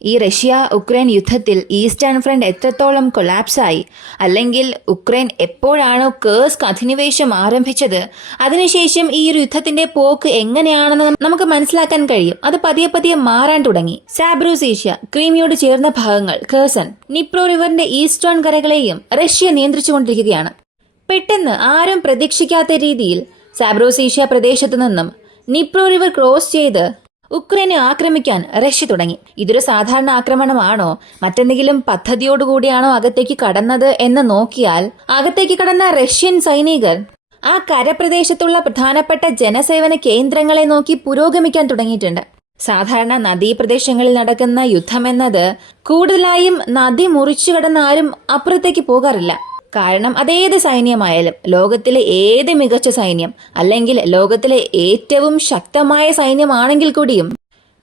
ഈ Russia Ukraine യുദ്ധത്തിൽ eastern front എത്രത്തോളം കൊളാപ്സായി, അല്ലെങ്കിൽ ഉക്രൈൻ എപ്പോഴാണോ കേഴ്സ്ക് അധിനിവേശം ആരംഭിച്ചത്, അതിനുശേഷം ഈ ഒരു യുദ്ധത്തിന്റെ പോക്ക് എങ്ങനെയാണെന്ന് നമുക്ക് മനസ്സിലാക്കാൻ കഴിയും. അത് പതിയെ പതിയെ മാറാൻ തുടങ്ങി. സാബ്രൂസീഷ്യ, ക്രീമിയോട് ചേർന്ന ഭാഗങ്ങൾ, ഖേഴ്സൺ, നിപ്രോ റിവറിന്റെ ഈസ്റ്റേൺ കരകളെയും റഷ്യ നിയന്ത്രിച്ചുകൊണ്ടിരിക്കുകയാണ്. പെട്ടെന്ന് ആരും പ്രതീക്ഷിക്കാത്ത രീതിയിൽ സാബ്രൂസീഷ്യ പ്രദേശത്തു നിന്നും നിപ്രോ റിവർ ക്രോസ് ചെയ്ത് ഉക്രൈനെ ആക്രമിക്കാൻ റഷ്യ തുടങ്ങി. ഇതൊരു സാധാരണ ആക്രമണമാണോ, മറ്റെന്തെങ്കിലും പദ്ധതിയോടുകൂടിയാണോ അകത്തേക്ക് കടന്നത് എന്ന് നോക്കിയാൽ, അകത്തേക്ക് കടന്ന റഷ്യൻ സൈനികർ ആ കരപ്രദേശത്തുള്ള പ്രധാനപ്പെട്ട ജനസേവന കേന്ദ്രങ്ങളെ നോക്കി പുരോഗമിക്കാൻ തുടങ്ങിയിട്ടുണ്ട്. സാധാരണ നദീപ്രദേശങ്ങളിൽ നടക്കുന്ന യുദ്ധമെന്നത് കൂടുതലായും നദി മുറിച്ചു കടന്ന ആരും അപ്പുറത്തേക്ക് പോകാറില്ല. കാരണം അതേത് സൈന്യമായാലും, ലോകത്തിലെ ഏത് മികച്ച സൈന്യം അല്ലെങ്കിൽ ലോകത്തിലെ ഏറ്റവും ശക്തമായ സൈന്യമാണെങ്കിൽ കൂടിയും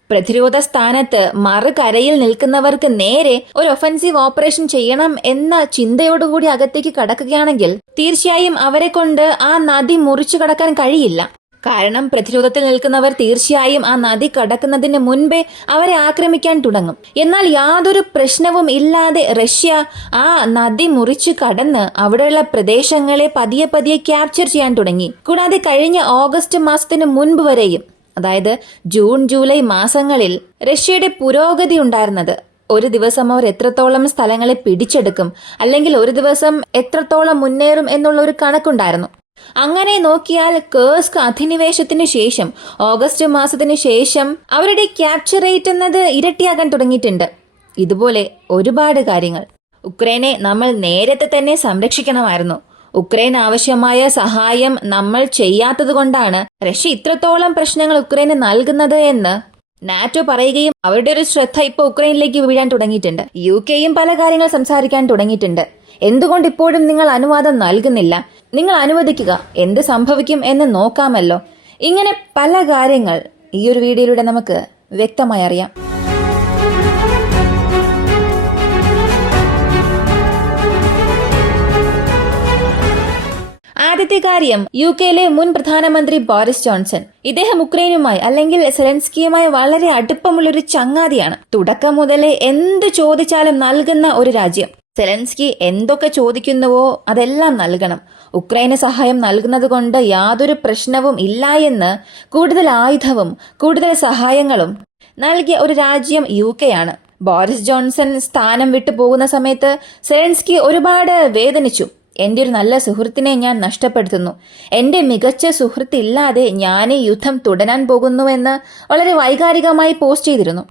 പ്രതിരോധ സ്ഥാനത്ത് മറുകരയിൽ നിൽക്കുന്നവർക്ക് നേരെ ഒരു ഒഫൻസീവ് ഓപ്പറേഷൻ ചെയ്യണം എന്ന ചിന്തയോടുകൂടി അകത്തേക്ക് കടക്കുകയാണെങ്കിൽ തീർച്ചയായും അവരെ കൊണ്ട് ആ നദി മുറിച്ചു കടക്കാൻ കഴിയില്ല. കാരണം പ്രതിരോധത്തിൽ നിൽക്കുന്നവർ തീർച്ചയായും ആ നദി കടക്കുന്നതിന് മുൻപേ അവരെ ആക്രമിക്കാൻ തുടങ്ങും. എന്നാൽ യാതൊരു പ്രശ്നവും ഇല്ലാതെ റഷ്യ ആ നദി മുറിച്ചു കടന്ന് അവിടെയുള്ള പ്രദേശങ്ങളെ പതിയെ പതിയെ ക്യാപ്ചർ ചെയ്യാൻ തുടങ്ങി. കൂടാതെ കഴിഞ്ഞ ഓഗസ്റ്റ് മാസത്തിന് മുൻപ് വരെയും, അതായത് ജൂൺ ജൂലൈ മാസങ്ങളിൽ റഷ്യയുടെ പുരോഗതി ഉണ്ടായിരുന്നത് ഒരു ദിവസം അവർ എത്രത്തോളം സ്ഥലങ്ങളെ പിടിച്ചെടുക്കും, അല്ലെങ്കിൽ ഒരു ദിവസം എത്രത്തോളം മുന്നേറും എന്നുള്ള ഒരു കണക്കുണ്ടായിരുന്നു. അങ്ങനെ നോക്കിയാൽ കേഴ്സ്ക് അധിനിവേശത്തിന് ശേഷം, ഓഗസ്റ്റ് മാസത്തിന് ശേഷം അവരുടെ ക്യാപ്ചർ റേറ്റ് എന്നത് ഇരട്ടിയാകാൻ തുടങ്ങിയിട്ടുണ്ട്. ഇതുപോലെ ഒരുപാട് കാര്യങ്ങൾ. ഉക്രൈനെ നമ്മൾ നേരത്തെ തന്നെ സംരക്ഷിക്കണമായിരുന്നു. ഉക്രൈൻ ആവശ്യമായ സഹായം നമ്മൾ ചെയ്യാത്തത് കൊണ്ടാണ് റഷ്യ ഇത്രത്തോളം പ്രശ്നങ്ങൾ ഉക്രൈന് നൽകുന്നത് എന്ന് നാറ്റോ പറയുകയും അവരുടെ ഒരു ശ്രദ്ധ ഇപ്പോൾ ഉക്രൈനിലേക്ക് വീഴാൻ തുടങ്ങിയിട്ടുണ്ട്. UK പല കാര്യങ്ങൾ സംസാരിക്കാൻ തുടങ്ങിയിട്ടുണ്ട്. എന്തുകൊണ്ട് ഇപ്പോഴും നിങ്ങൾ അനുവാദം നൽകുന്നില്ല, നിങ്ങൾ അനുവദിക്കുക, എന്ത് സംഭവിക്കും എന്ന് നോക്കാമല്ലോ. ഇങ്ങനെ പല കാര്യങ്ങൾ ഈ ഒരു വീഡിയോയിലൂടെ നമുക്ക് വ്യക്തമായി അറിയാം. ആദ്യത്തെ കാര്യം, UK മുൻ പ്രധാനമന്ത്രി ബോറിസ് ജോൺസൺ. ഇദ്ദേഹം ഉക്രൈനുമായി അല്ലെങ്കിൽ സെലൻസ്കിയുമായി വളരെ അടുപ്പമുള്ളൊരു ചങ്ങാതിയാണ്. തുടക്കം മുതലേ എന്ത് ചോദിച്ചാലും നൽകുന്ന ഒരു രാജ്യം. സെലൻസ്കി എന്തൊക്കെ ചോദിക്കുന്നുവോ അതെല്ലാം നൽകണം. ഉക്രൈന് സഹായം നൽകുന്നത് കൊണ്ട് യാതൊരു പ്രശ്നവും ഇല്ല എന്ന് കൂടുതൽ ആയുധവും കൂടുതൽ സഹായങ്ങളും നൽകിയ ഒരു രാജ്യം UK ആണ്. ബോറിസ് ജോൺസൺ സ്ഥാനം വിട്ടു പോകുന്ന സമയത്ത് സെലൻസ്കി ഒരുപാട് വേദനിച്ചു. എന്റെ ഒരു നല്ല സുഹൃത്തിനെ ഞാൻ നഷ്ടപ്പെടുത്തുന്നു, എന്റെ മികച്ച സുഹൃത്ത് ഇല്ലാതെ ഞാൻ ഈ യുദ്ധം തുടരാൻ പോകുന്നുവെന്ന് വളരെ വൈകാരികമായി പോസ്റ്റ് ചെയ്തിരുന്നു.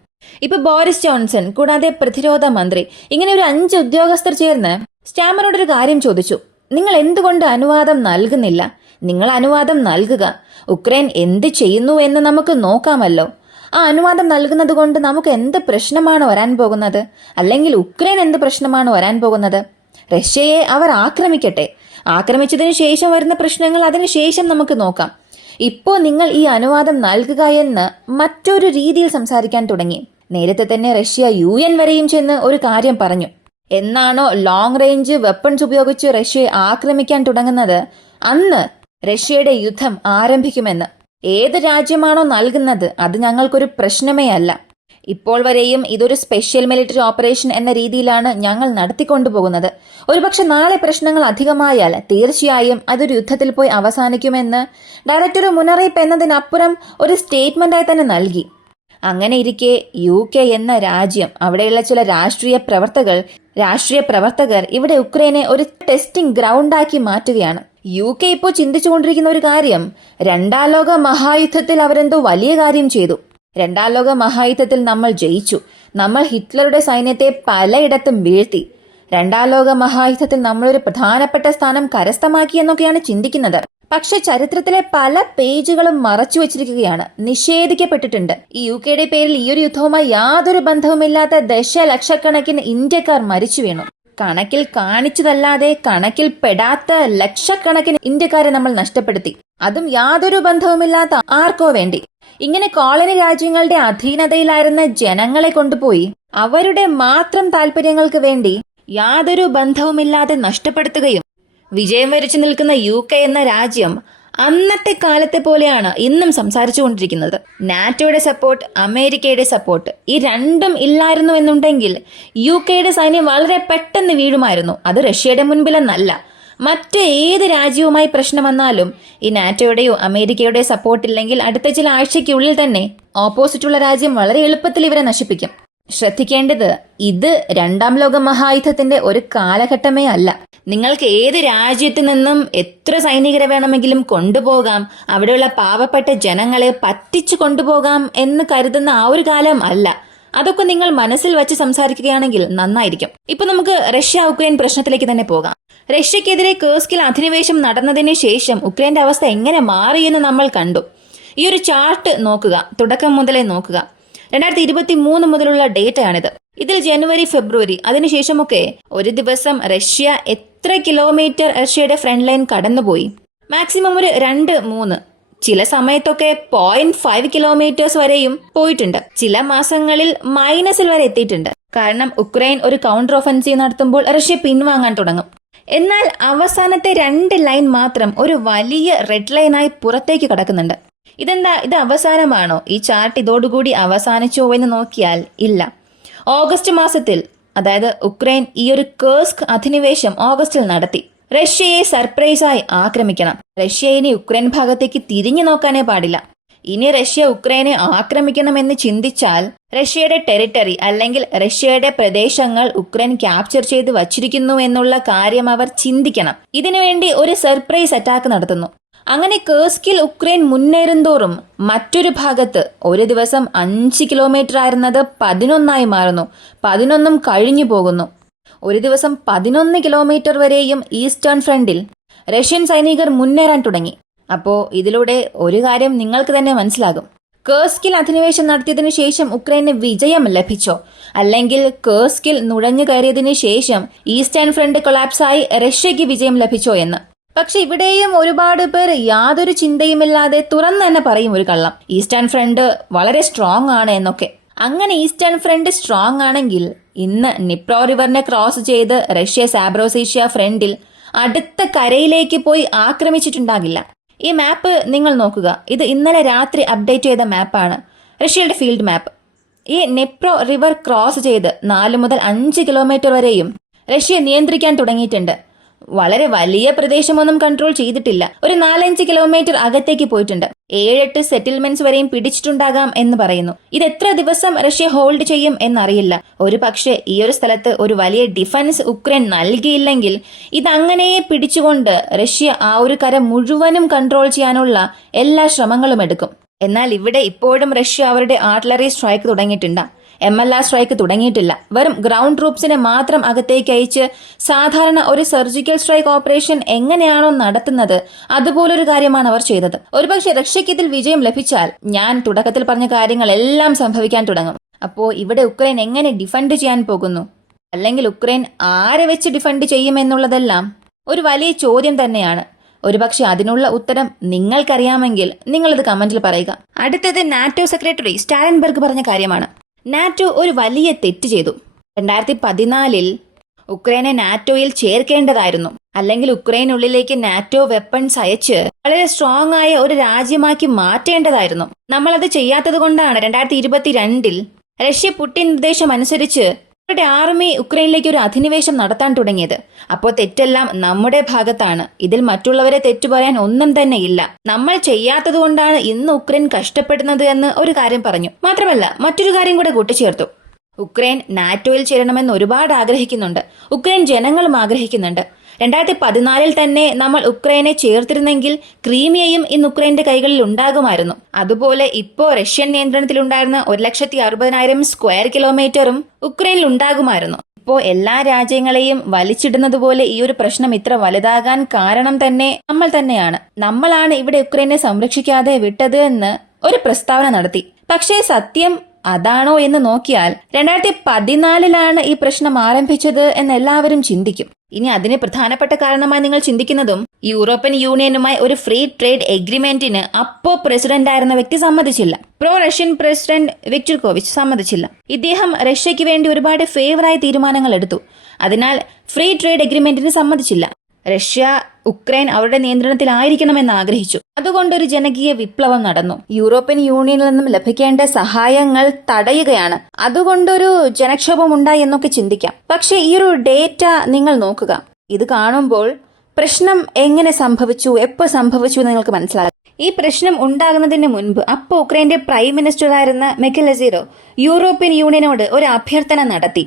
ഇപ്പൊ ബോറിസ് ജോൺസൺ കൂടാതെ പ്രതിരോധ മന്ത്രി, ഇങ്ങനെ ഒരു 5 ഉദ്യോഗസ്ഥർ ചേർന്ന് സ്റ്റാമറോടൊരു കാര്യം ചോദിച്ചു. നിങ്ങൾ എന്തുകൊണ്ട് അനുവാദം നൽകുന്നില്ല? നിങ്ങൾ അനുവാദം നൽകുക. ഉക്രൈൻ എന്ത് ചെയ്യുന്നു എന്ന് നമുക്ക് നോക്കാമല്ലോ. ആ അനുവാദം നൽകുന്നത് കൊണ്ട് നമുക്ക് എന്ത് പ്രശ്നമാണ് വരാൻ പോകുന്നത്? അല്ലെങ്കിൽ ഉക്രൈൻ എന്ത് പ്രശ്നമാണ് വരാൻ പോകുന്നത്? റഷ്യയെ അവർ ആക്രമിക്കട്ടെ, ആക്രമിച്ചതിന് ശേഷം വരുന്ന പ്രശ്നങ്ങൾ അതിനുശേഷം നമുക്ക് നോക്കാം. ഇപ്പോ നിങ്ങൾ ഈ അനുവാദം നൽകുക എന്ന് മറ്റൊരു രീതിയിൽ സംസാരിക്കാൻ തുടങ്ങി. നേരത്തെ തന്നെ റഷ്യ UN വരെയും ചെന്ന് ഒരു കാര്യം പറഞ്ഞു. എന്നാണോ ലോങ് റേഞ്ച് വെപ്പൺസ് ഉപയോഗിച്ച് റഷ്യയെ ആക്രമിക്കാൻ തുടങ്ങുന്നത്, അന്ന് റഷ്യയുടെ യുദ്ധം ആരംഭിക്കുമെന്ന്. ഏത് രാജ്യമാണോ നൽകുന്നത് അത് ഞങ്ങൾക്കൊരു പ്രശ്നമേ അല്ല. ഇപ്പോൾ വരെയും ഇതൊരു സ്പെഷ്യൽ മിലിറ്ററി ഓപ്പറേഷൻ എന്ന രീതിയിലാണ് ഞങ്ങൾ നടത്തിക്കൊണ്ടുപോകുന്നത്. ഒരുപക്ഷെ നാളെ പ്രശ്നങ്ങൾ അധികമായാൽ തീർച്ചയായും അതൊരു യുദ്ധത്തിൽ പോയി അവസാനിക്കുമെന്ന് ഡയറക്റ്റ് ഒരു മുന്നറിയിപ്പ് എന്നതിനപ്പുറം ഒരു സ്റ്റേറ്റ്മെന്റായി തന്നെ നൽകി. അങ്ങനെ ഇരിക്കെ UK എന്ന രാജ്യം, അവിടെയുള്ള ചില രാഷ്ട്രീയ പ്രവർത്തകർ ഇവിടെ ഉക്രൈനെ ഒരു ടെസ്റ്റിംഗ് ഗ്രൗണ്ടാക്കി മാറ്റുകയാണ്. UK ഇപ്പോൾ ചിന്തിച്ചുകൊണ്ടിരിക്കുന്ന ഒരു കാര്യം, 2ാം ലോക മഹായുദ്ധത്തിൽ അവരെന്തോ വലിയ കാര്യം ചെയ്തു. 2ാം ലോക മഹായുദ്ധത്തിൽ നമ്മൾ ജയിച്ചു, നമ്മൾ ഹിറ്റ്ലറുടെ സൈന്യത്തെ പലയിടത്തും വീഴ്ത്തി. 2ാം ലോക മഹായുദ്ധത്തിൽ നമ്മളൊരു പ്രധാനപ്പെട്ട സ്ഥാനം കരസ്ഥമാക്കി എന്നൊക്കെയാണ് ചിന്തിക്കുന്നത്. പക്ഷെ ചരിത്രത്തിലെ പല പേജുകളും മറച്ചു വച്ചിരിക്കുകയാണ്, നിഷേധിക്കപ്പെട്ടിട്ടുണ്ട്. ഈ UK പേരിൽ ഈ ഒരു യുദ്ധവുമായി യാതൊരു ബന്ധവുമില്ലാത്ത ദശലക്ഷക്കണക്കിന് ഇന്ത്യക്കാർ മരിച്ചു വീണു. കണക്കിൽ കാണിച്ചതല്ലാതെ കണക്കിൽ പെടാത്ത ലക്ഷക്കണക്കിന് ഇന്ത്യക്കാരെ നമ്മൾ നഷ്ടപ്പെടുത്തി, അതും യാതൊരു ബന്ധവുമില്ലാത്ത ആർക്കോ വേണ്ടി. ഇങ്ങനെ കോളനി രാജ്യങ്ങളുടെ അധീനതയിലായിരുന്ന ജനങ്ങളെ കൊണ്ടുപോയി അവരുടെ മാത്രം താല്പര്യങ്ങൾക്ക് വേണ്ടി യാതൊരു ബന്ധവുമില്ലാതെ നഷ്ടപ്പെടുത്തുകയും വിജയം വരിച്ചു നിൽക്കുന്ന UK എന്ന രാജ്യം അന്നത്തെ കാലത്തെ പോലെയാണ് ഇന്നും സംസാരിച്ചു കൊണ്ടിരിക്കുന്നത്. നാറ്റോയുടെ സപ്പോർട്ട്, അമേരിക്കയുടെ സപ്പോർട്ട്, ഈ രണ്ടും ഇല്ലായിരുന്നു എന്നുണ്ടെങ്കിൽ UK സൈന്യം വളരെ പെട്ടെന്ന് വീഴുമായിരുന്നു. അത് റഷ്യയുടെ മുൻപിലെന്നല്ല, മറ്റ് ഏത് രാജ്യവുമായി പ്രശ്നം വന്നാലും ഈ നാറ്റോയുടെയോ അമേരിക്കയുടെയോ സപ്പോർട്ടില്ലെങ്കിൽ അടുത്ത ചില ആഴ്ചയ്ക്കുള്ളിൽ തന്നെ ഓപ്പോസിറ്റുള്ള രാജ്യം വളരെ എളുപ്പത്തിൽ ഇവരെ നശിപ്പിക്കും. ശ്രദ്ധിക്കേണ്ടത്, ഇത് രണ്ടാം ലോക മഹായുദ്ധത്തിന്റെ ഒരു കാലഘട്ടമേ അല്ല. നിങ്ങൾക്ക് ഏത് രാജ്യത്തു നിന്നും എത്ര സൈനികരെ വേണമെങ്കിലും കൊണ്ടുപോകാം, അവിടെയുള്ള പാവപ്പെട്ട ജനങ്ങളെ പറ്റിച്ചു കൊണ്ടുപോകാം എന്ന് കരുതുന്ന ആ ഒരു കാലം അല്ല. അതൊക്കെ നിങ്ങൾ മനസ്സിൽ വെച്ച് സംസാരിക്കുകയാണെങ്കിൽ നന്നായിരിക്കും. ഇപ്പൊ നമുക്ക് റഷ്യ ഉക്രൈൻ പ്രശ്നത്തിലേക്ക് തന്നെ പോകാം. റഷ്യക്കെതിരെ കേർസ്കിൽ അധിനിവേശം നടന്നതിന് ശേഷം ഉക്രൈന്റെ അവസ്ഥ എങ്ങനെ മാറിയെന്ന് നമ്മൾ കണ്ടു. ഈ ഒരു ചാർട്ട് നോക്കുക, തുടക്കം മുതലേ നോക്കുക. 2023 മുതലുള്ള ഡേറ്റയാണിത്. ഇതിൽ ജനുവരി, ഫെബ്രുവരി, അതിനുശേഷമൊക്കെ ഒരു ദിവസം റഷ്യ എത്ര കിലോമീറ്റർ റഷ്യയുടെ ഫ്രണ്ട് ലൈൻ കടന്നുപോയി? മാക്സിമം ഒരു 2-3, ചില സമയത്തൊക്കെ 0.5 കിലോമീറ്റേഴ്സ് വരെയും പോയിട്ടുണ്ട്. ചില മാസങ്ങളിൽ മൈനസിൽ വരെ എത്തിയിട്ടുണ്ട്. കാരണം ഉക്രൈൻ ഒരു കൗണ്ടർ ഒഫൻസീവ് നടത്തുമ്പോൾ റഷ്യ പിൻവാങ്ങാൻ തുടങ്ങും. എന്നാൽ അവസാനത്തെ 2 ലൈൻ മാത്രം ഒരു വലിയ റെഡ് ലൈനായി പുറത്തേക്ക് കടക്കുന്നുണ്ട്. ഇതെന്താ, ഇത് അവസാനമാണോ? ഈ ചാർട്ട് ഇതോടുകൂടി അവസാനിച്ചോ എന്ന് നോക്കിയാൽ ഇല്ല. ഓഗസ്റ്റ് മാസത്തിൽ, അതായത് ഉക്രൈൻ ഈ ഒരു കേർസ്ക് അധിനിവേശം ഓഗസ്റ്റിൽ നടത്തി. റഷ്യയെ സർപ്രൈസായി ആക്രമിക്കണം. റഷ്യ ഇനി ഉക്രൈൻ ഭാഗത്തേക്ക് തിരിഞ്ഞു നോക്കാനേ പാടില്ല. ഇനി റഷ്യ ഉക്രൈനെ ആക്രമിക്കണമെന്ന് ചിന്തിച്ചാൽ റഷ്യയുടെ ടെറിട്ടറി അല്ലെങ്കിൽ റഷ്യയുടെ പ്രദേശങ്ങൾ ഉക്രൈൻ ക്യാപ്ചർ ചെയ്ത് വച്ചിരിക്കുന്നു എന്നുള്ള കാര്യം അവർ ചിന്തിക്കണം. ഇതിനുവേണ്ടി ഒരു സർപ്രൈസ് അറ്റാക്ക് നടത്തുന്നു. അങ്ങനെ കേർസ്കിൽ ഉക്രൈൻ മുന്നേറുന്തോറും മറ്റൊരു ഭാഗത്ത് ഒരു ദിവസം 5 കിലോമീറ്റർ ആയിരുന്നത് 11 മാറുന്നു. 11 കഴിഞ്ഞു പോകുന്നു. ഒരു ദിവസം 11 കിലോമീറ്റർ വരെയും ഈസ്റ്റേൺ ഫ്രണ്ടിൽ റഷ്യൻ സൈനികർ മുന്നേറാൻ തുടങ്ങി. അപ്പോൾ ഇതിലൂടെ ഒരു കാര്യം നിങ്ങൾക്ക് തന്നെ മനസ്സിലാകും. കേർസ്കിൽ അധിനിവേശം നടത്തിയതിനു ശേഷം ഉക്രൈന് വിജയം ലഭിച്ചോ, അല്ലെങ്കിൽ കേർസ്കിൽ നുഴഞ്ഞു കയറിയതിനു ശേഷം ഈസ്റ്റേൺ ഫ്രണ്ട് കൊളാപ്സായി റഷ്യയ്ക്ക് വിജയം ലഭിച്ചോ എന്ന്. പക്ഷെ ഇവിടെയും ഒരുപാട് പേർ യാതൊരു ചിന്തയുമില്ലാതെ തുറന്നു തന്നെ പറയും ഒരു കള്ളം: ഈസ്റ്റേൺ ഫ്രണ്ട് വളരെ സ്ട്രോങ് ആണ് എന്നൊക്കെ. അങ്ങനെ ഈസ്റ്റേൺ ഫ്രണ്ട് സ്ട്രോങ് ആണെങ്കിൽ ഇന്ന് നിപ്രോ റിവറിനെ ക്രോസ് ചെയ്ത് റഷ്യ സാബ്രോസീഷ്യ ഫ്രണ്ടിൽ അടുത്ത കരയിലേക്ക് പോയി ആക്രമിച്ചിട്ടുണ്ടാകില്ല. ഈ മാപ്പ് നിങ്ങൾ നോക്കുക. ഇത് ഇന്നലെ രാത്രി അപ്ഡേറ്റ് ചെയ്ത മാപ്പാണ്, റഷ്യയുടെ ഫീൽഡ് മാപ്പ്. ഈ നിപ്രോ റിവർ ക്രോസ് ചെയ്ത് 4 മുതൽ 5 കിലോമീറ്റർ വരെയും റഷ്യ നിയന്ത്രിക്കാൻ തുടങ്ങിയിട്ടുണ്ട്. വളരെ വലിയ പ്രദേശമൊന്നും കൺട്രോൾ ചെയ്തിട്ടില്ല. ഒരു 4-5 കിലോമീറ്റർ അകത്തേക്ക് പോയിട്ടുണ്ട്. 7-8 സെറ്റിൽമെന്റ്സ് വരെയും പിടിച്ചിട്ടുണ്ടാകാം എന്ന് പറയുന്നു. ഇത് എത്ര ദിവസം റഷ്യ ഹോൾഡ് ചെയ്യും എന്നറിയില്ല. ഒരു പക്ഷേ ഈ ഒരു സ്ഥലത്ത് ഒരു വലിയ ഡിഫൻസ് ഉക്രൈൻ നൽകിയില്ലെങ്കിൽ ഇതങ്ങനെ പിടിച്ചുകൊണ്ട് റഷ്യ ആ ഒരു കര മുഴുവനും കൺട്രോൾ ചെയ്യാനുള്ള എല്ലാ ശ്രമങ്ങളും എടുക്കും. എന്നാൽ ഇവിടെ ഇപ്പോഴും റഷ്യ അവരുടെ ആർട്ടിലറി സ്ട്രൈക്ക് തുടങ്ങിയിട്ടുണ്ട്. MLR സ്ട്രൈക്ക് തുടങ്ങിയിട്ടില്ല. വെറും ഗ്രൗണ്ട് ട്രൂപ്സിനെ മാത്രം അകത്തേക്ക് അയച്ച് സാധാരണ ഒരു സർജിക്കൽ സ്ട്രൈക്ക് ഓപ്പറേഷൻ എങ്ങനെയാണോ നടത്തുന്നത് അതുപോലൊരു കാര്യമാണ് അവർ ചെയ്തത്. ഒരുപക്ഷെ റഷ്യക്ക് ഇതിൽ വിജയം ലഭിച്ചാൽ ഞാൻ തുടക്കത്തിൽ പറഞ്ഞ കാര്യങ്ങളെല്ലാം സംഭവിക്കാൻ തുടങ്ങും. അപ്പോൾ ഇവിടെ ഉക്രൈൻ എങ്ങനെ ഡിഫെൻഡ് ചെയ്യാൻ പോകുന്നു, അല്ലെങ്കിൽ ഉക്രൈൻ ആരെ വെച്ച് ഡിഫെൻഡ് ചെയ്യുമെന്നുള്ളതെല്ലാം ഒരു വലിയ ചോദ്യം തന്നെയാണ്. ഒരുപക്ഷെ അതിനുള്ള ഉത്തരം നിങ്ങൾക്കറിയാമെങ്കിൽ നിങ്ങളത് കമന്റിൽ പറയുക. അടുത്തത് നാറ്റോ സെക്രട്ടറി സ്റ്റാലൻബർഗ് പറഞ്ഞ കാര്യമാണ്. നാറ്റോ ഒരു വലിയ തെറ്റ് ചെയ്തു. 2014 ഉക്രൈനെ നാറ്റോയിൽ ചേർക്കേണ്ടതായിരുന്നു. അല്ലെങ്കിൽ ഉക്രൈനുള്ളിലേക്ക് നാറ്റോ വെപ്പൺസ് അയച്ച് വളരെ സ്ട്രോങ് ആയ ഒരു രാജ്യമാക്കി മാറ്റേണ്ടതായിരുന്നു. നമ്മളത് ചെയ്യാത്തത് കൊണ്ടാണ് 2022 റഷ്യ പുടിൻ നിർദ്ദേശം അനുസരിച്ച് അവരുടെ ആർമി ഉക്രൈനിലേക്ക് ഒരു അധിനിവേശം നടത്താൻ തുടങ്ങിയത്. അപ്പോൾ തെറ്റെല്ലാം നമ്മുടെ ഭാഗത്താണ്. ഇതിൽ മറ്റുള്ളവരെ തെറ്റു പറയാൻ ഒന്നും തന്നെ ഇല്ല. നമ്മൾ ചെയ്യാത്തത് കൊണ്ടാണ് ഇന്ന് ഉക്രൈൻ കഷ്ടപ്പെടുന്നത് എന്ന് ഒരു കാര്യം പറഞ്ഞു. മാത്രമല്ല മറ്റൊരു കാര്യം കൂടെ കൂട്ടിച്ചേർത്തു. ഉക്രൈൻ നാറ്റോയിൽ ചേരണമെന്ന് ഒരുപാട് ആഗ്രഹിക്കുന്നുണ്ട്. ഉക്രൈൻ ജനങ്ങളും ആഗ്രഹിക്കുന്നുണ്ട്. 2014 തന്നെ നമ്മൾ ഉക്രൈനെ ചേർത്തിരുന്നെങ്കിൽ ക്രീമിയയും ഇന്ന് ഉക്രൈന്റെ കൈകളിൽ ഉണ്ടാകുമായിരുന്നു. അതുപോലെ ഇപ്പോ റഷ്യൻ നിയന്ത്രണത്തിലുണ്ടായിരുന്ന 1,60,000 സ്ക്വയർ കിലോമീറ്ററും ഉക്രൈനിൽ ഉണ്ടാകുമായിരുന്നു. ഇപ്പോ എല്ലാ രാജ്യങ്ങളെയും വലിച്ചിടുന്നത് പോലെ ഈ ഒരു പ്രശ്നം ഇത്ര വലുതാകാൻ കാരണം തന്നെ നമ്മൾ തന്നെയാണ്. നമ്മളാണ് ഇവിടെ ഉക്രൈനെ സംരക്ഷിക്കാതെ വിട്ടത് എന്ന് ഒരു പ്രസ്താവന നടത്തി. പക്ഷേ സത്യം അതാണോ എന്ന് നോക്കിയാൽ 2014 ഈ പ്രശ്നം ആരംഭിച്ചത് എന്ന് എല്ലാവരും ചിന്തിക്കും. ഇനി അതിന് പ്രധാനപ്പെട്ട കാരണമായി നിങ്ങൾ ചിന്തിക്കുന്നതും യൂറോപ്യൻ യൂണിയനുമായി ഒരു ഫ്രീ ട്രേഡ് എഗ്രിമെന്റിന് അപ്പോ പ്രസിഡന്റ് ആയിരുന്ന വ്യക്തി സമ്മതിച്ചില്ല. പ്രോ റഷ്യൻ പ്രസിഡന്റ് വിക്ടർ കോവിച്ച് സമ്മതിച്ചില്ല. ഇദ്ദേഹം റഷ്യയ്ക്ക് വേണ്ടി ഒരുപാട് ഫേവറായ തീരുമാനങ്ങൾ എടുത്തു. അതിനാൽ ഫ്രീ ട്രേഡ് എഗ്രിമെന്റിന് സമ്മതിച്ചില്ല. റഷ്യ ഉക്രൈൻ അവരുടെ നിയന്ത്രണത്തിലായിരിക്കണമെന്ന് ആഗ്രഹിച്ചു. അതുകൊണ്ടൊരു ജനകീയ വിപ്ലവം നടന്നു. യൂറോപ്യൻ യൂണിയനിൽ നിന്നും ലഭിക്കേണ്ട സഹായങ്ങൾ തടയുകയാണ്. അതുകൊണ്ടൊരു ജനക്ഷോഭം ഉണ്ടായി എന്നൊക്കെ ചിന്തിക്കാം. പക്ഷെ ഈ ഒരു ഡേറ്റ നിങ്ങൾ നോക്കുക. ഇത് കാണുമ്പോൾ പ്രശ്നം എങ്ങനെ സംഭവിച്ചു, എപ്പോൾ സംഭവിച്ചു എന്ന് നിങ്ങൾക്ക് മനസ്സിലാകും. ഈ പ്രശ്നം ഉണ്ടാകുന്നതിന് മുൻപ് അപ്പോൾ ഉക്രൈന്റെ പ്രൈം മിനിസ്റ്ററായിരുന്ന മെക്കലസീറോ യൂറോപ്യൻ യൂണിയനോട് ഒരു അഭ്യർത്ഥന നടത്തി.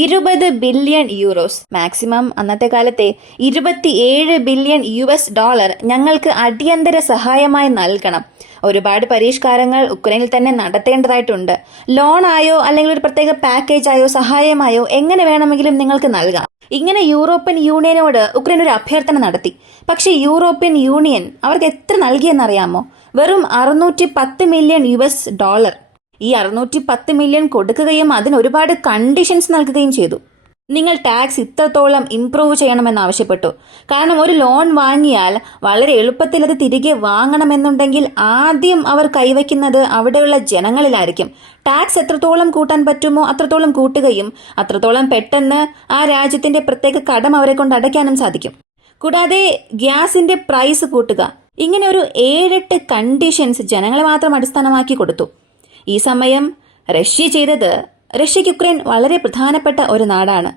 20 ബില്യൺ യൂറോസ്, മാക്സിമം അന്നത്തെ കാലത്തെ 27 ബില്യൺ US$ ഞങ്ങൾക്ക് അടിയന്തര സഹായമായി നൽകണം. ഒരുപാട് പരിഷ്കാരങ്ങൾ ഉക്രൈനിൽ തന്നെ നടത്തേണ്ടതായിട്ടുണ്ട്. ലോണായോ അല്ലെങ്കിൽ ഒരു പ്രത്യേക പാക്കേജായോ സഹായമായോ എങ്ങനെ വേണമെങ്കിലും നിങ്ങൾക്ക് നൽകാം. ഇങ്ങനെ യൂറോപ്യൻ യൂണിയനോട് ഉക്രൈൻ ഒരു അഭ്യർത്ഥന നടത്തി. പക്ഷേ യൂറോപ്യൻ യൂണിയൻ അവർക്ക് എത്ര നൽകിയെന്നറിയാമോ? വെറും 610 മില്യൺ US$. ഈ 610 മില്യൺ കൊടുക്കുകയും അതിന് ഒരുപാട് കണ്ടീഷൻസ് നൽകുകയും ചെയ്തു. നിങ്ങൾ ടാക്സ് ഇത്രത്തോളം ഇംപ്രൂവ് ചെയ്യണമെന്നാവശ്യപ്പെട്ടു. കാരണം ഒരു ലോൺ വാങ്ങിയാൽ വളരെ എളുപ്പത്തിൽ അത് തിരികെ വാങ്ങണമെന്നുണ്ടെങ്കിൽ ആദ്യം അവർ കൈവയ്ക്കുന്നത് അവിടെയുള്ള ജനങ്ങളിലായിരിക്കും. ടാക്സ് എത്രത്തോളം കൂട്ടാൻ പറ്റുമോ അത്രത്തോളം കൂട്ടുകയും അത്രത്തോളം പെട്ടെന്ന് ആ രാജ്യത്തിന്റെ പ്രത്യേക കടം അവരെ കൊണ്ട് അടയ്ക്കാനും സാധിക്കും. കൂടാതെ ഗ്യാസിന്റെ പ്രൈസ് കൂട്ടുക. ഇങ്ങനെ ഒരു 7-8 കണ്ടീഷൻസ് ജനങ്ങളെ മാത്രം അടിസ്ഥാനമാക്കി കൊടുത്തു. ഈ സമയം റഷ്യയ്ക്ക് ഉക്രൈൻ വളരെ പ്രധാനപ്പെട്ട ഒരു നാടാണ്.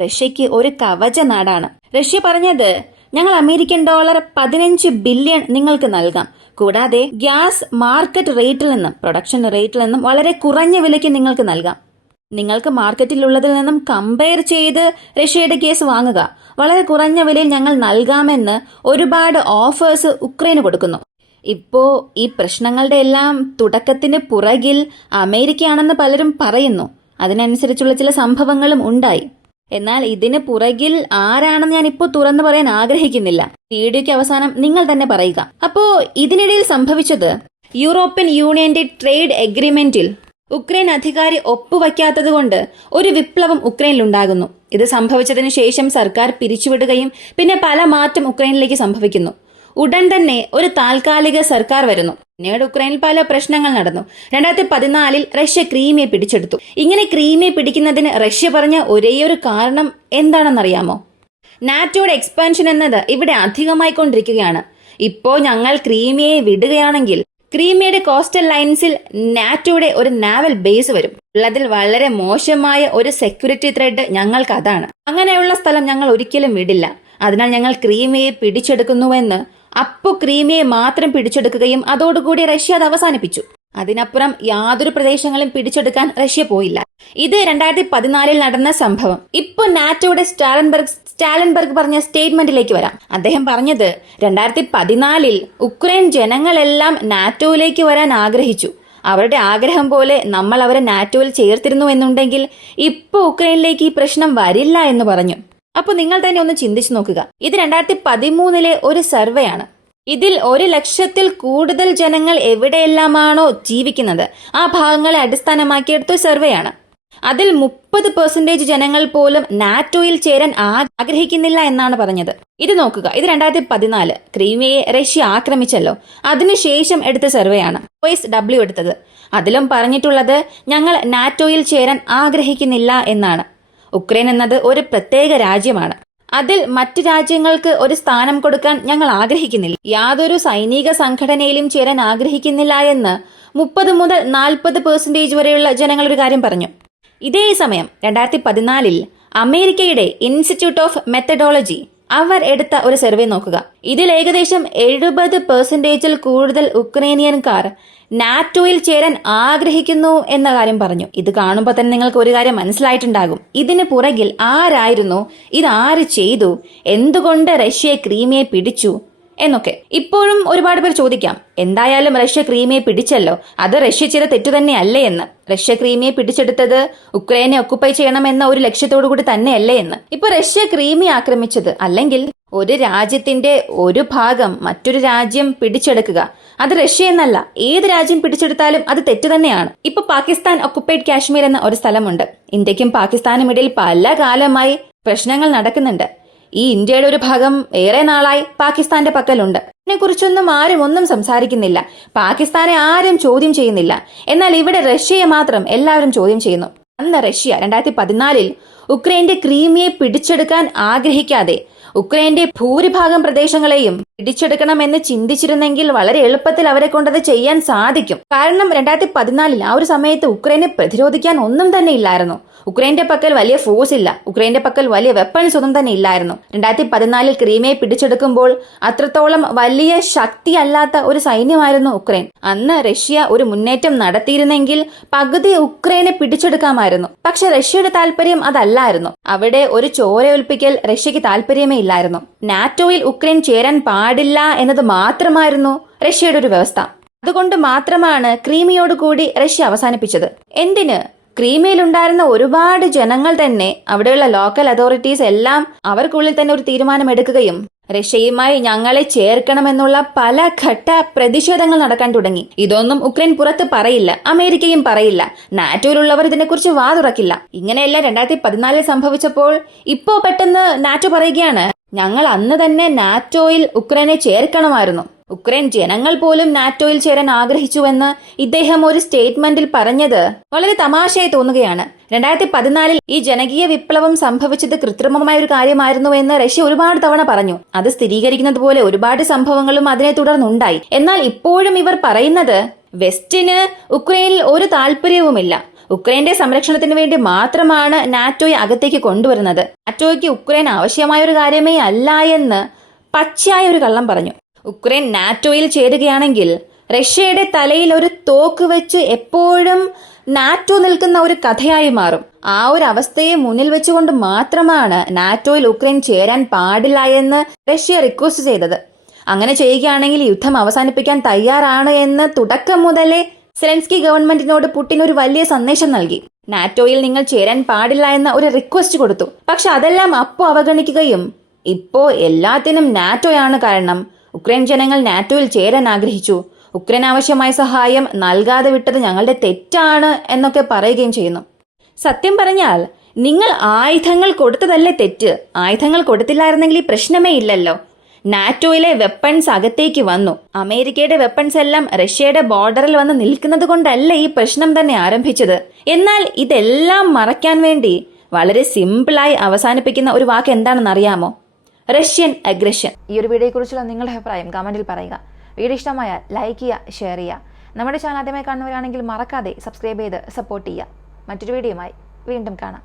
റഷ്യയ്ക്ക് ഒരു കവച നാടാണ്. റഷ്യ പറഞ്ഞത്, ഞങ്ങൾ $15 15 ബില്യൺ നിങ്ങൾക്ക് നൽകാം. കൂടാതെ ഗ്യാസ് മാർക്കറ്റ് റേറ്റിൽ നിന്നും പ്രൊഡക്ഷൻ റേറ്റിൽ നിന്നും വളരെ കുറഞ്ഞ വിലയ്ക്ക് നിങ്ങൾക്ക് നൽകാം. നിങ്ങൾക്ക് മാർക്കറ്റിലുള്ളതിൽ നിന്നും കമ്പയർ ചെയ്ത് റഷ്യയുടെ ഗ്യാസ് വാങ്ങുക. വളരെ കുറഞ്ഞ വിലയിൽ ഞങ്ങൾ നൽകാമെന്ന് ഒരുപാട് ഓഫേഴ്സ് ഉക്രൈന് കൊടുക്കുന്നു. ഇപ്പോ ഈ പ്രശ്നങ്ങളുടെ എല്ലാം തുടക്കത്തിന് പുറകിൽ അമേരിക്കയാണെന്ന് പലരും പറയുന്നു. അതിനനുസരിച്ചുള്ള ചില സംഭവങ്ങളും ഉണ്ടായി. എന്നാൽ ഇതിന് പുറകിൽ ആരാണെന്ന് ഞാൻ ഇപ്പോൾ തുറന്നു പറയാൻ ആഗ്രഹിക്കുന്നില്ല. വീഡിയോയ്ക്ക് അവസാനം നിങ്ങൾ തന്നെ പറയുക. അപ്പോ ഇതിനിടയിൽ സംഭവിച്ചത്, യൂറോപ്യൻ യൂണിയന്റെ ട്രേഡ് എഗ്രിമെന്റിൽ ഉക്രൈൻ അധികാരി ഒപ്പുവയ്ക്കാത്തത് കൊണ്ട് ഒരു വിപ്ലവം ഉക്രൈനിൽ ഉണ്ടാകുന്നു. ഇത് സംഭവിച്ചതിനു ശേഷം സർക്കാർ പിരിച്ചുവിടുകയും പിന്നെ പല മാറ്റം ഉക്രൈനിലേക്ക് സംഭവിക്കുന്നു. ഉടൻ തന്നെ ഒരു താൽക്കാലിക സർക്കാർ വരുന്നു. പിന്നീട് ഉക്രൈനിൽ പല പ്രശ്നങ്ങൾ നടന്നു. 2014 റഷ്യ ക്രീമിയ പിടിച്ചെടുത്തു. ഇങ്ങനെ ക്രീമിയ പിടിക്കുന്നതിന് റഷ്യ പറഞ്ഞ ഒരേയൊരു കാരണം എന്താണെന്നറിയാമോ? നാറ്റോയുടെ എക്സ്പാൻഷൻ എന്നത് ഇവിടെ അധികമായിക്കൊണ്ടിരിക്കുകയാണ്. ഇപ്പോ ഞങ്ങൾ ക്രീമിയയെ വിടുകയാണെങ്കിൽ ക്രീമിയയുടെ കോസ്റ്റൽ ലൈൻസിൽ നാറ്റോയുടെ ഒരു നാവൽ ബേസ് വരും. ഉള്ളതിൽ വളരെ മോശമായ ഒരു സെക്യൂരിറ്റി ത്രെഡ് ഞങ്ങൾക്ക് അതാണ്. അങ്ങനെയുള്ള സ്ഥലം ഞങ്ങൾ ഒരിക്കലും വിടില്ല. അതിനാൽ ഞങ്ങൾ ക്രീമിയയെ പിടിച്ചെടുക്കുന്നുവെന്ന് അപ്പോ ക്രീമിയയെ മാത്രം പിടിച്ചെടുക്കുകയും അതോടുകൂടി റഷ്യ അത് അവസാനിപ്പിച്ചു. അതിനപ്പുറം യാതൊരു പ്രദേശങ്ങളും പിടിച്ചെടുക്കാൻ റഷ്യ പോയില്ല. ഇത് 2014 നടന്ന സംഭവം. ഇപ്പൊ നാറ്റോയുടെ സ്റ്റാലൻബർഗ് പറഞ്ഞ സ്റ്റേറ്റ്മെന്റിലേക്ക് വരാം. അദ്ദേഹം പറഞ്ഞത്, 2014 ഉക്രൈൻ ജനങ്ങളെല്ലാം നാറ്റോയിലേക്ക് വരാൻ ആഗ്രഹിച്ചു. അവരുടെ ആഗ്രഹം പോലെ നമ്മൾ അവരെ നാറ്റോയിൽ ചേർത്തിരുന്നു എന്നുണ്ടെങ്കിൽ ഇപ്പൊ ഉക്രൈനിലേക്ക് ഈ പ്രശ്നം വരില്ല എന്ന് പറഞ്ഞു. അപ്പൊ നിങ്ങൾ തന്നെ ഒന്ന് ചിന്തിച്ചു നോക്കുക. ഇത് 2013 ഒരു സർവേ ആണ്. ഇതിൽ 100,000-ൽ കൂടുതൽ ജനങ്ങൾ എവിടെയെല്ലാമാണോ ജീവിക്കുന്നത് ആ ഭാഗങ്ങളെ അടിസ്ഥാനമാക്കിയെടുത്ത സർവേയാണ്. അതിൽ 30% ജനങ്ങൾ പോലും നാറ്റോയിൽ ചേരാൻ ആഗ്രഹിക്കുന്നില്ല എന്നാണ് പറഞ്ഞത്. ഇത് നോക്കുക. ഇത് 2014 ക്രീമിയയെ റഷ്യ ആക്രമിച്ചല്ലോ, അതിനുശേഷം എടുത്ത സർവേയാണ് OSW എടുത്തത്. അതിലും പറഞ്ഞിട്ടുള്ളത് ഞങ്ങൾ നാറ്റോയിൽ ചേരാൻ ആഗ്രഹിക്കുന്നില്ല എന്നാണ്. ഉക്രൈൻ എന്നത് ഒരു പ്രത്യേക രാജ്യമാണ്. അതിൽ മറ്റ് രാജ്യങ്ങൾക്ക് ഒരു സ്ഥാനം കൊടുക്കാൻ ഞങ്ങൾ ആഗ്രഹിക്കുന്നില്ല. യാതൊരു സൈനിക സംഘടനയിലും ചേരാൻ ആഗ്രഹിക്കുന്നില്ല എന്ന് 30 മുതൽ 40% വരെയുള്ള ജനങ്ങൾ ഒരു കാര്യം പറഞ്ഞു. ഇതേ സമയം 2014 അമേരിക്കയുടെ ഇൻസ്റ്റിറ്റ്യൂട്ട് ഓഫ് മെത്തഡോളജി അവർ എടുത്ത ഒരു സർവേ നോക്കുക. ഇതിൽ ഏകദേശം 70%-ൽ കൂടുതൽ ഉക്രൈനിയൻകാർ നാറ്റോയിൽ ചേരാൻ ആഗ്രഹിക്കുന്നു എന്ന കാര്യം പറഞ്ഞു. ഇത് കാണുമ്പോൾ തന്നെ നിങ്ങൾക്ക് ഒരു കാര്യം മനസ്സിലായിട്ടുണ്ടാകും. ഇതിന് പുറകിൽ ആരായിരുന്നു, ഇത് ആര് ചെയ്തു, എന്തുകൊണ്ട് റഷ്യ ക്രീമിയെ പിടിച്ചു എന്നൊക്കെ. ഇപ്പോഴും ഒരുപാട് പേർ ചോദിക്കാം, എന്തായാലും റഷ്യ ക്രീമിയെ പിടിച്ചല്ലോ, അത് റഷ്യ ചെയ്ത തെറ്റു തന്നെയല്ലേ എന്ന്. റഷ്യ ക്രീമിയെ പിടിച്ചെടുത്തത് ഉക്രൈനെ ഒക്കുപ്പൈ ചെയ്യണമെന്ന ഒരു ലക്ഷ്യത്തോടു കൂടി തന്നെയല്ലേ എന്ന്. ഇപ്പൊ റഷ്യ ക്രീമിയെ ആക്രമിച്ചത്, അല്ലെങ്കിൽ ഒരു രാജ്യത്തിന്റെ ഒരു ഭാഗം മറ്റൊരു രാജ്യം പിടിച്ചെടുക്കുക, അത് റഷ്യ എന്നല്ല, ഏത് രാജ്യം പിടിച്ചെടുത്താലും അത് തെറ്റു തന്നെയാണ്. ഇപ്പൊ പാകിസ്ഥാൻ ഒക്കുപ്പൈഡ് കാശ്മീർ എന്ന ഒരു സ്ഥലമുണ്ട്. ഇന്ത്യക്കും പാകിസ്ഥാനും ഇടയിൽ പല കാലമായി പ്രശ്നങ്ങൾ നടക്കുന്നുണ്ട്. ഈ ഇന്ത്യയുടെ ഒരു ഭാഗം ഏറെ നാളായി പാകിസ്ഥാന്റെ പക്കലുണ്ട്. ഇതിനെക്കുറിച്ചൊന്നും ആരും ഒന്നും സംസാരിക്കുന്നില്ല. പാകിസ്ഥാനെ ആരും ചോദ്യം ചെയ്യുന്നില്ല. എന്നാൽ ഇവിടെ റഷ്യയെ മാത്രം എല്ലാവരും ചോദ്യം ചെയ്യുന്നു. അന്ന് റഷ്യ 2014 ഉക്രൈന്റെ ക്രീമിയെ പിടിച്ചെടുക്കാൻ ആഗ്രഹിക്കാതെ ഉക്രൈന്റെ ഭൂരിഭാഗം പ്രദേശങ്ങളെയും പിടിച്ചെടുക്കണമെന്ന് ചിന്തിച്ചിരുന്നെങ്കിൽ വളരെ എളുപ്പത്തിൽ അവരെ കൊണ്ടത് ചെയ്യാൻ സാധിക്കും. കാരണം 2014 ആ ഒരു സമയത്ത് ഉക്രൈനെ പ്രതിരോധിക്കാൻ ഒന്നും തന്നെ ഇല്ലായിരുന്നു. ഉക്രൈന്റെ പക്കൽ വലിയ ഫോഴ്സ് ഇല്ല, ഉക്രൈന്റെ പക്കൽ വലിയ വെപ്പൺസ് ഒന്നും തന്നെ ഇല്ലായിരുന്നു. 2014 ക്രീമിയെ പിടിച്ചെടുക്കുമ്പോൾ അത്രത്തോളം വലിയ ശക്തിയല്ലാത്ത ഒരു സൈന്യമായിരുന്നു ഉക്രൈൻ. അന്ന് റഷ്യ ഒരു മുന്നേറ്റം നടത്തിയിരുന്നെങ്കിൽ പകുതി ഉക്രൈനെ പിടിച്ചെടുക്കാമായിരുന്നു. പക്ഷെ റഷ്യയുടെ താല്പര്യം അതല്ലായിരുന്നു. അവിടെ ഒരു ചോരയൊൽപ്പിക്കൽ റഷ്യക്ക് താല്പര്യമേ ഇല്ലായിരുന്നു. നാറ്റോയിൽ ഉക്രൈൻ ചേരാൻ പാടില്ല എന്നത് മാത്രമായിരുന്നു റഷ്യയുടെ ഒരു വ്യവസ്ഥ. അതുകൊണ്ട് മാത്രമാണ് ക്രീമിയോട് കൂടി റഷ്യ അവസാനിപ്പിച്ചത്. എന്തിന്? ക്രീമിയയിലുണ്ടായിരുന്ന ഒരുപാട് ജനങ്ങൾ തന്നെ, അവിടെയുള്ള ലോക്കൽ അതോറിറ്റീസ് എല്ലാം അവർക്കുള്ളിൽ തന്നെ ഒരു തീരുമാനമെടുക്കുകയും റഷ്യയുമായി ഞങ്ങളെ ചേർക്കണമെന്നുള്ള പല ഘട്ട പ്രതിഷേധങ്ങൾ നടക്കാൻ തുടങ്ങി. ഇതൊന്നും ഉക്രൈൻ പുറത്ത് പറയില്ല, അമേരിക്കയും പറയില്ല, നാറ്റോയിലുള്ളവർ ഇതിനെക്കുറിച്ച് വാതുറക്കില്ല. ഇങ്ങനെയെല്ലാം 2014 സംഭവിച്ചപ്പോൾ ഇപ്പോ പെട്ടെന്ന് നാറ്റോ പറയുകയാണ്, ഞങ്ങൾ അന്ന് തന്നെ നാറ്റോയിൽ ഉക്രൈനെ ചേർക്കണമായിരുന്നു. ഉക്രൈൻ ജനങ്ങൾ പോലും നാറ്റോയിൽ ചേരാൻ ആഗ്രഹിച്ചുവെന്ന് ഇദ്ദേഹം ഒരു സ്റ്റേറ്റ്മെന്റിൽ പറഞ്ഞത് വളരെ തമാശയായി തോന്നുകയാണ്. 2014 ഈ ജനകീയ വിപ്ലവം സംഭവിച്ചത് കൃത്രിമമായ ഒരു കാര്യമായിരുന്നു എന്ന് റഷ്യ ഒരുപാട് തവണ പറഞ്ഞു. അത് സ്ഥിരീകരിക്കുന്നത് പോലെ ഒരുപാട് സംഭവങ്ങളും അതിനെ തുടർന്നുണ്ടായി. എന്നാൽ ഇപ്പോഴും ഇവർ പറയുന്നത് വെസ്റ്റിന് ഉക്രൈനിൽ ഒരു താല്പര്യവുമില്ല, ഉക്രൈന്റെ സംരക്ഷണത്തിന് വേണ്ടി മാത്രമാണ് നാറ്റോയെ അകത്തേക്ക് കൊണ്ടുവരുന്നത്, നാറ്റോയ്ക്ക് ഉക്രൈൻ ആവശ്യമായ ഒരു കാര്യമേ അല്ല എന്ന് പച്ചയായ ഒരു കള്ളം പറഞ്ഞു. ഉക്രൈൻ നാറ്റോയിൽ ചേരുകയാണെങ്കിൽ റഷ്യയുടെ തലയിൽ ഒരു തോക്ക് വെച്ച് എപ്പോഴും നാറ്റോ നിൽക്കുന്ന ഒരു കഥയായി മാറും. ആ ഒരു അവസ്ഥയെ മുന്നിൽ വെച്ചുകൊണ്ട് മാത്രമാണ് നാറ്റോയിൽ ഉക്രൈൻ ചേരാൻ പാടില്ല എന്ന് റഷ്യ റിക്വസ്റ്റ് ചെയ്തത്. അങ്ങനെ ചെയ്യുകയാണെങ്കിൽ യുദ്ധം അവസാനിപ്പിക്കാൻ തയ്യാറാണ് എന്ന് തുടക്കം മുതലേ സെലൻസ്കി ഗവൺമെന്റിനോട് പുടിൻ ഒരു വലിയ സന്ദേശം നൽകി. നാറ്റോയിൽ നിങ്ങൾ ചേരാൻ പാടില്ല എന്ന ഒരു റിക്വസ്റ്റ് കൊടുത്തു. പക്ഷെ അതെല്ലാം അപ്പോ അവഗണിക്കുകയും ഇപ്പോ എല്ലാത്തിനും നാറ്റോയാണ് കാരണം, ഉക്രൈൻ ജനങ്ങൾ നാറ്റോയിൽ ചേരാൻ ആഗ്രഹിച്ചു, ഉക്രൈൻ ആവശ്യമായ സഹായം നൽകാതെ വിട്ടത് ഞങ്ങളുടെ തെറ്റാണ് എന്നൊക്കെ പറയുകയും ചെയ്യുന്നു. സത്യം പറഞ്ഞാൽ നിങ്ങൾ ആയുധങ്ങൾ കൊടുത്തതല്ലേ തെറ്റ്? ആയുധങ്ങൾ കൊടുത്തില്ലായിരുന്നെങ്കിൽ ഈ പ്രശ്നമേ ഇല്ലല്ലോ. നാറ്റോയിലെ വെപ്പൺസ് അകത്തേക്ക് വന്നു. അമേരിക്കയുടെ വെപ്പൺസ് എല്ലാം റഷ്യയുടെ ബോർഡറിൽ വന്ന് നിൽക്കുന്നത് കൊണ്ടല്ല ഈ പ്രശ്നം തന്നെ ആരംഭിച്ചത്. എന്നാൽ ഇതെല്ലാം മറയ്ക്കാൻ വേണ്ടി വളരെ സിമ്പിളായി അവസാനിപ്പിക്കുന്ന ഒരു വാക്ക് എന്താണെന്ന് അറിയാമോ? Russian aggression. ഈ ഒരു വീഡിയോയെക്കുറിച്ചുള്ള നിങ്ങളുടെ അഭിപ്രായം കമന്റിൽ പറയുക. വീഡിയോ ഇഷ്ടമായാൽ ലൈക്ക് ചെയ്യുക, ഷെയർ ചെയ്യുക. നമ്മുടെ ചാനൽ ആദ്യമായി കാണുന്നവരാണെങ്കിൽ മറക്കാതെ സബ്സ്ക്രൈബ് ചെയ്ത് സപ്പോർട്ട് ചെയ്യുക. മറ്റൊരു വീഡിയോയുമായി വീണ്ടും കാണാം.